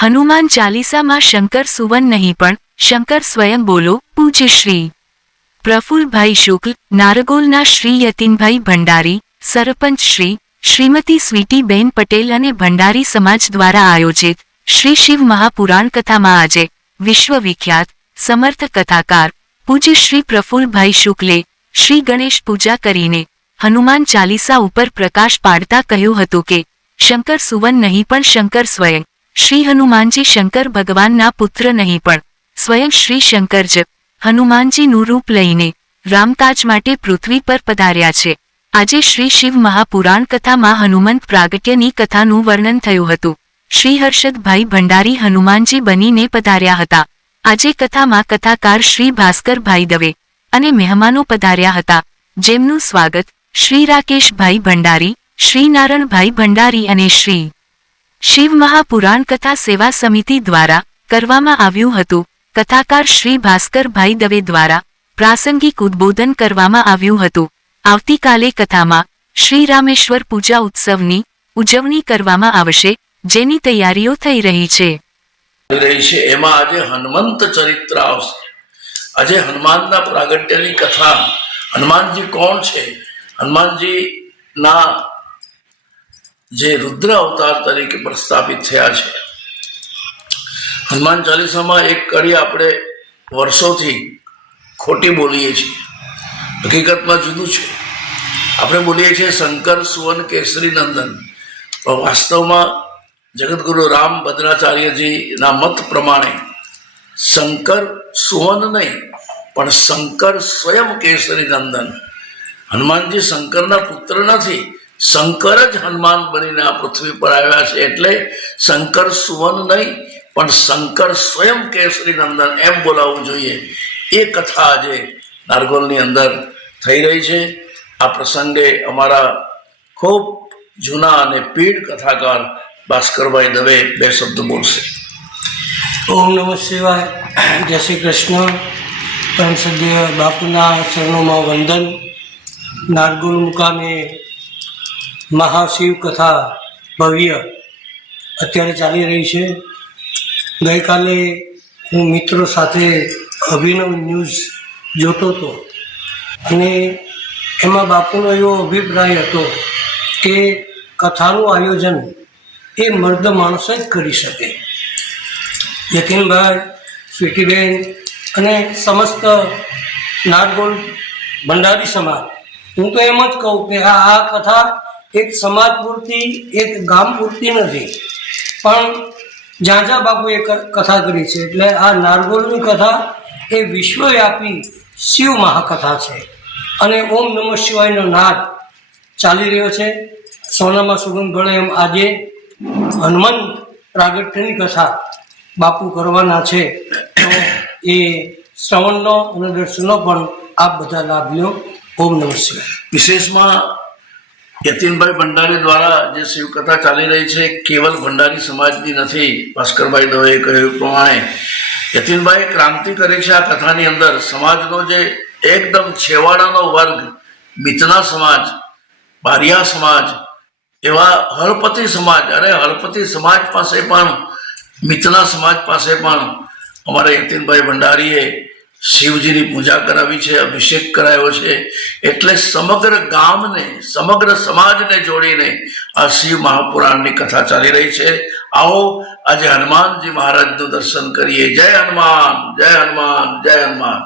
હનુમાન ચાલીસામાં શંકર સુવન નહીં પણ શંકર સ્વયં બોલો. પૂજ્ય શ્રી પ્રફુલભાઈ શુક્લ, નારગોલના શ્રી યતીનભાઈ ભંડારી, સરપંચ શ્રીમતી સ્વીટીબેન પટેલ અને ભંડારી સમાજ દ્વારા આયોજિત શ્રી શિવ મહાપુરાણ કથામાં આજે વિશ્વવિખ્યાત સમર્થ કથાકાર પૂજ્ય શ્રી પ્રફુલભાઈ શુક્લે શ્રી ગણેશ પૂજા કરીને હનુમાન ચાલીસા ઉપર પ્રકાશ પાડતા કહ્યું હતું કે શંકર સુવન નહીં પણ શંકર સ્વયં. શ્રી હનુમાનજી શંકર ભગવાનના પુત્ર નહીં પણ સ્વયં શ્રી શંકર જ હનુમાનજીનું રૂપ લઈને રામતાજ માટે પૃથ્વી પર પધાર્યા છે. આજે શ્રી શિવ મહાપુરાણ કથામાં હનુમંત પ્રાગટ્યની કથાનું વર્ણન થયું હતું. શ્રી હર્ષદભાઈ ભંડારી હનુમાનજી બનીને પધાર્યા હતા. આજે કથામાં કથાકાર શ્રી ભાસ્કરભાઈ દવે અને મહેમાનો પધાર્યા હતા, જેમનું સ્વાગત શ્રી રાકેશભાઈ ભંડારી, શ્રી નારણભાઈ ભંડારી અને શ્રી શિવ મહાપુરાણ કથા સેવા સમિતિ દ્વારા કરવામાં આવ્યું હતું. કથાકાર શ્રી ભાસ્કરભાઈ દવે દ્વારા પ્રાસંગિક ઉદ્બોધન કરવામાં આવ્યું હતું. આવતીકાલે કથામાં શ્રી રામેશ્વર પૂજા ઉત્સવની ઉજવણી કરવામાં આવશે, જેની તૈયારીઓ થઈ રહી છે. એમાં આજે હનુમંત ચરિત્ર આવશે. આજે હનુમાનના પ્રાગટ્યની કથા. હનુમાનજી કોણ છે? હનુમાનજીના જે રુદ્ર અવતાર તરીકે પ્રસ્થાપિત થયા છે. હનુમાન ચાલીસામાં એક કડી આપણે વર્ષોથી ખોટી બોલીએ છીએ. હકીકતમાં જુદું છે. આપણે બોલીએ છીએ શંકર સુવન કેસરી નંદન, પણ વાસ્તવમાં જગતગુરુ રામ ભદ્રાચાર્યજીના મત પ્રમાણે શંકર સુવન નહીં પણ શંકર સ્વયં કેસરી નંદન. હનુમાનજી શંકરના પુત્ર નથી, શંકર જ હનુમાન બનીને આ પૃથ્વી પર આવ્યા છે. એટલે શંકર સુવન નહીં પણ શંકર સ્વયં કેસરી નંદન એમ બોલાવવું જોઈએ. એ કથા આજે નારગોલની અંદર થઈ રહી છે. આ પ્રસંગે અમારા ખૂબ જૂના અને પીઢ કથાકાર ભાસ્કરભાઈ દવે બે શબ્દ બોલશે. ઓમ નમઃ શિવાય. જય શ્રી કૃષ્ણ. પરમ સદ્ય બાપુના ચરણોમાં વંદન. નારગોલ મુકામે મહાશિવ કથા ભવ્ય અત્યારે ચાલી રહી છે. ગઈકાલે હું મિત્રો સાથે અભિનવ ન્યૂઝ જોતો હતો અને એમાં બાપુનો એવો અભિપ્રાય હતો કે કથાનું આયોજન એ મર્દ માણસ જ કરી શકે. યતીનભાઈ, સ્વીટીબેન અને સમસ્ત નારગોલ ભંડારી સમાજ, હું તો એમ જ કહું કે આ કથા એક સમાજ પૂરતી, એક ગામ પૂરતી નથી, પણ ઝાઝા બાપુએ કથા કરી છે. એટલે આ નારગોલની કથા એ વિશ્વવ્યાપી શિવ મહાકથા છે અને ઓમ નમઃ શિવાયનો નાદ ચાલી રહ્યો છે. સોનામાં સુગંધ ભળે એમ આજે હનુમંત પ્રાગટ્યની કથા બાપુ કરવાના છે. તો એ શ્રવણનો અને દર્શનનો પણ આપ બધા લાભ લ્યો. ઓમ નમઃ શિવાય. વિશેષમાં યતીનભાઈ ભંડારી દ્વારા જે શિવકથા ચાલી રહી છે કેવલ ભંડારી સમાજની નથી. ભાસ્કરભાઈ દવેએ કહ્યું પ્રમાણે યતીનભાઈ ક્રાંતિ કરી છે આ કથાની અંદર. સમાજનો જે એકદમ છેવાડાનો વર્ગ, મિતના સમાજ, બારિયા સમાજ, એવા હળપતિ સમાજ, અરે હળપતિ સમાજ પાસે પણ, મિતના સમાજ પાસે પણ અમારા યતીનભાઈ ભંડારીએ શિવજીની પૂજા કરાવી છે, અભિષેક કરાવ્યો છે. એટલે સમગ્ર ગામને, સમગ્ર સમાજને જોડીને આ શિવ મહાપુરાણની કથા ચાલી રહી છે. આવો આજે હનુમાનજી મહારાજનું દર્શન કરીએ. જય હનુમાન, જય હનુમાન, જય હનુમાન.